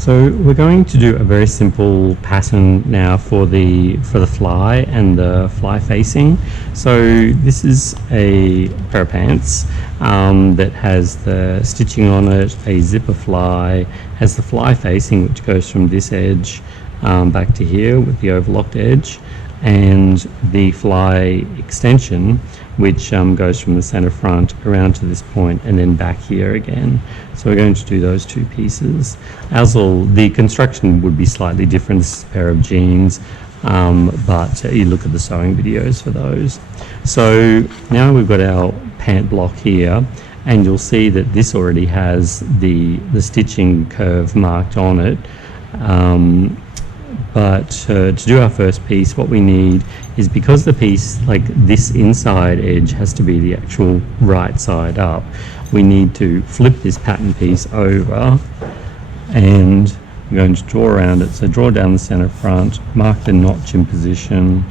So we're going to do a very simple pattern now for the fly and the fly facing. So this is a pair of pants that has the stitching on it, a zipper fly, has the fly facing which goes from this edge back to here with the overlocked edge, and the fly extension which goes from the center front around to this point and then back here again. So we're going to do those two pieces. The construction would be slightly different. This is a pair of jeans, but you look at the sewing videos for those. So now we've got our pant block here, and you'll see that this already has the stitching curve marked on it. But to do our first piece, what we need is, because the piece, like this inside edge has to be the actual right side up, we need to flip this pattern piece over, and I'm going to draw around it. So draw down the center front, mark the notch in position,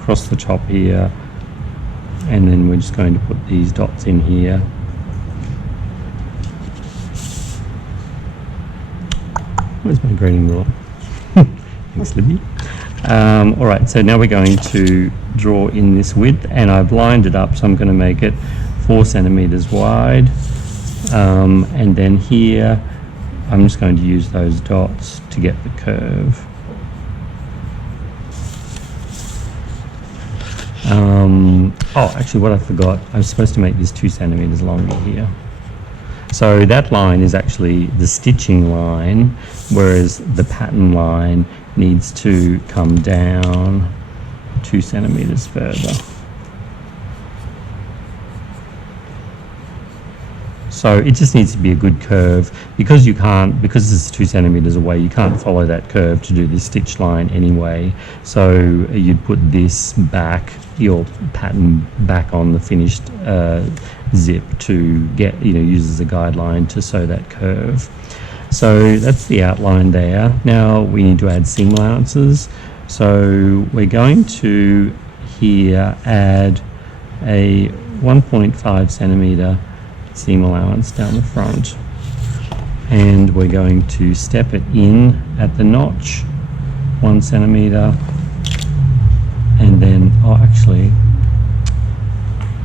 across the top here, and then we're just going to put these dots in here. Where's my grading ruler? Thanks, Libby. All right, so now we're going to draw in this width, and I've lined it up, so I'm going to make it 4 centimeters wide. And then here, I'm just going to use those dots to get the curve. Actually, what I forgot, I was supposed to make this 2 centimeters longer here. So that line is actually the stitching line, whereas the pattern line needs to come down 2 centimeters further. So it just needs to be a good curve, because because this is 2 centimeters away, you can't follow that curve to do this stitch line anyway. So you'd put this back, your pattern back on the finished zip to get, use as a guideline to sew that curve. So that's the outline there. Now we need to add seam allowances. So we're going to here add a 1.5 centimeter seam allowance down the front, and we're going to step it in at the notch 1 centimeter, and then actually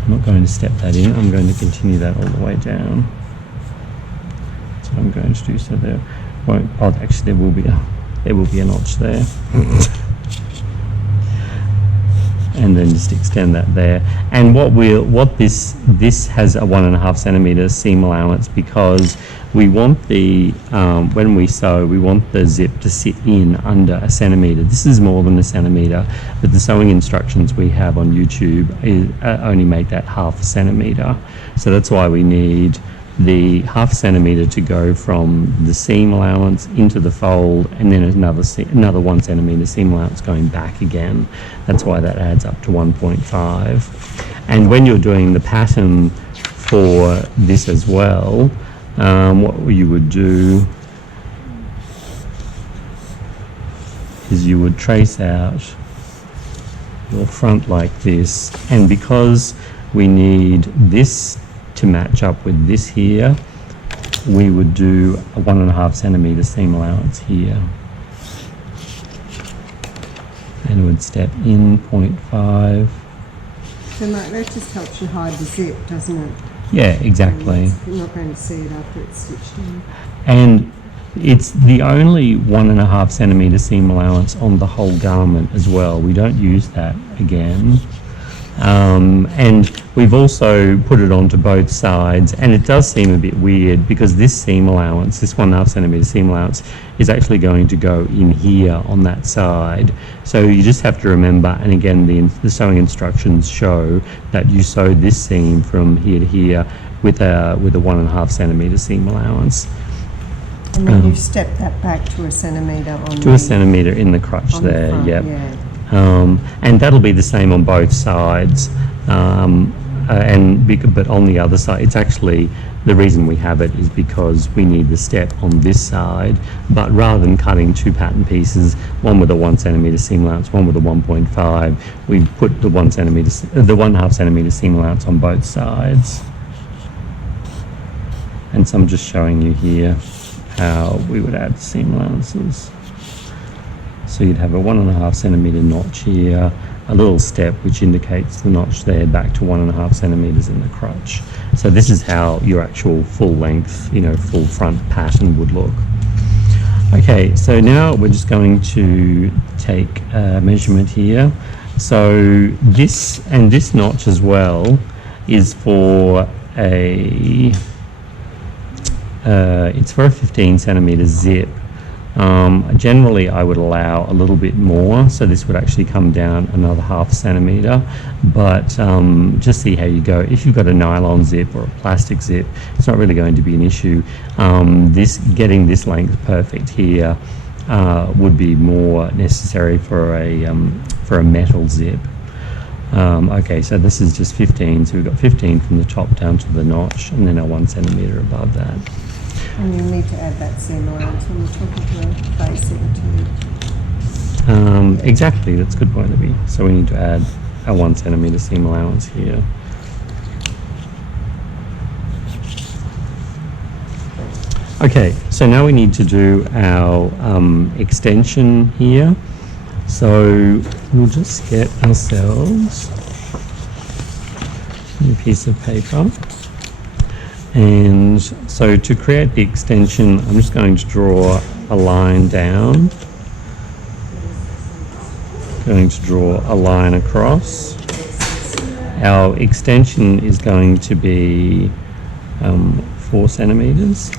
I'm not going to step that in, I'm going to continue that all the way down. That's what I'm going to do. So there won't, actually there will be a notch there. And then just extend that there. And this has a 1.5 centimeter seam allowance, because we want the when we sew, we want the zip to sit in under 1 centimeter. This is more than 1 centimeter, but the sewing instructions we have on YouTube only make that 1/2 centimeter. So that's why we need the 1/2 centimeter to go from the seam allowance into the fold, and then another 1 centimeter seam allowance going back again. That's why that adds up to 1.5. And when you're doing the pattern for this as well, what you would do is you would trace out your front like this, and because we need this to match up with this here, we would do a 1.5 centimeter seam allowance here, and would step in 0.5. So Mark, that just helps you hide the zip, doesn't it? Yeah, exactly. You're not going to see it after it's stitched in. And it's the only 1.5 centimeter seam allowance on the whole garment as well. We don't use that again. And we've also put it onto both sides, and it does seem a bit weird because this seam allowance, this 1.5 centimeter seam allowance, is actually going to go in here on that side. So you just have to remember, and again the sewing instructions show that you sew this seam from here to here with a 1.5 centimeter seam allowance. And then you've stepped that back to 1 centimeter on to 1 centimeter in the crotch there, the front, yep. Yeah. And that'll be the same on both sides, but on the other side, it's actually, the reason we have it is because we need the step on this side, but rather than cutting 2 pattern pieces, one with a 1 centimeter seam allowance, one with a 1.5, we put the 1.5 centimeter seam allowance on both sides. And so I'm just showing you here how we would add seam allowances. So you'd have a 1.5 centimetre notch here, a little step which indicates the notch there, back to 1.5 centimetres in the crotch. So this is how your actual full length, full front pattern would look. Okay, so now we're just going to take a measurement here. So this and this notch as well is for it's for a 15 centimetre zip. Generally I would allow a little bit more, so this would actually come down another 0.5 centimetre, but just see how you go. If you've got a nylon zip or a plastic zip, it's not really going to be an issue. Getting this length perfect here would be more necessary for a metal zip. Okay, so this is just 15, so we've got 15 from the top down to the notch, and then a 1 centimetre above that. And you need to add that seam allowance when you're talking to a facing too. Exactly, that's a good point, Libby. So we need to add a 1 centimetre seam allowance here. Okay, so now we need to do our extension here. So we'll just get ourselves a piece of paper. And so to create the extension, I'm just going to draw a line down. Going to draw a line across. Our extension is going to be 4 centimetres.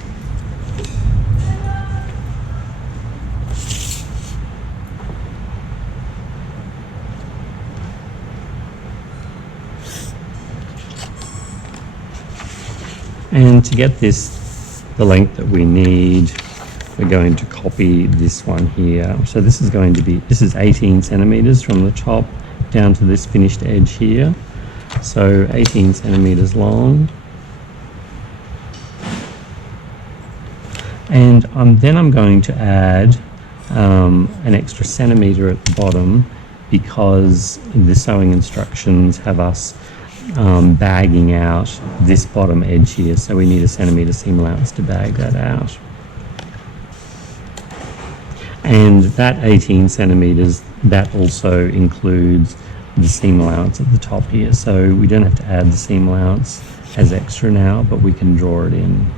And to get this, the length that we need, we're going to copy this one here. So this is 18 centimetres from the top down to this finished edge here. So 18 centimetres long. And then I'm going to add an extra centimetre at the bottom, because the sewing instructions have us bagging out this bottom edge here, so we need a centimetre seam allowance to bag that out. And that 18 centimetres, that also includes the seam allowance at the top here, so we don't have to add the seam allowance as extra now, but we can draw it in.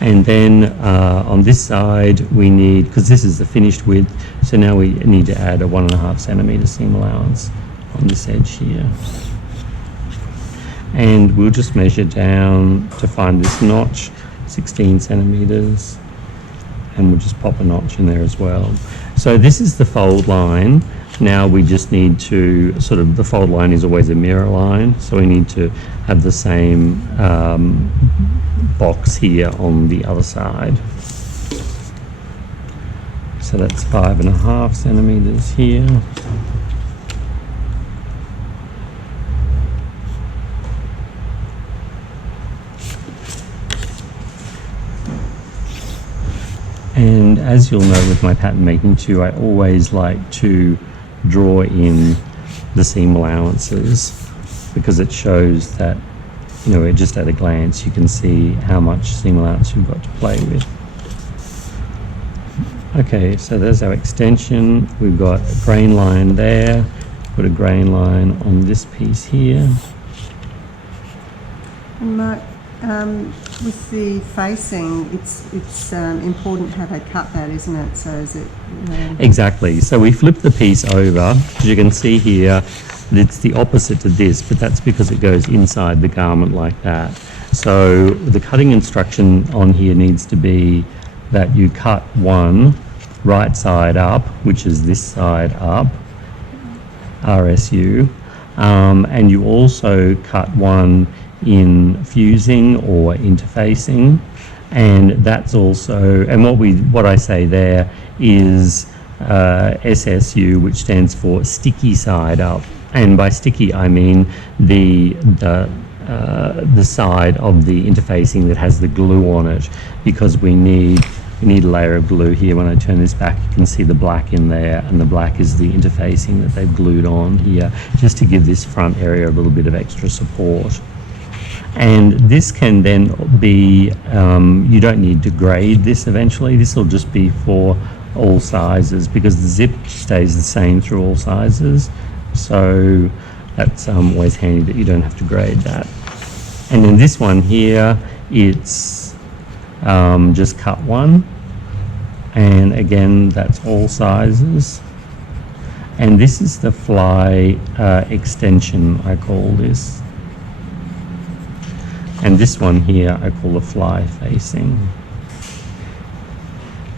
And then on this side we need, because this is the finished width, so now we need to add a 1.5 centimetre seam allowance on this edge here. And we'll just measure down to find this notch, 16 centimetres, and we'll just pop a notch in there as well. So this is the fold line. Now we just need to the fold line is always a mirror line, so we need to have the same box here on the other side. So that's 5.5 centimetres here. And as you'll know with my pattern making too, I always like to draw in the seam allowances, because it shows that, just at a glance you can see how much seam allowance you've got to play with. Okay, so there's our extension. We've got a grain line there, put a grain line on this piece here. And Mark, with the facing, it's important how they cut that, isn't it? So is it? Exactly. So we flip the piece over. As you can see here, it's the opposite to this, but that's because it goes inside the garment like that. So the cutting instruction on here needs to be that you cut one right side up, which is this side up, RSU, and you also cut one in fusing or interfacing, and that's also, and what I say there is SSU, which stands for sticky side up, and by sticky I mean the side of the interfacing that has the glue on it, because we need a layer of glue here. When I turn this back, you can see the black in there, and the black is the interfacing that they've glued on here, just to give this front area a little bit of extra support. And this can then be, you don't need to grade this eventually. This will just be for all sizes because the zip stays the same through all sizes. So that's always handy that you don't have to grade that. And then this one here, it's just cut one. And again, that's all sizes. And this is the fly extension, I call this. And this one here I call a fly facing.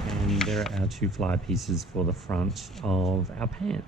And there are our two fly pieces for the front of our pant.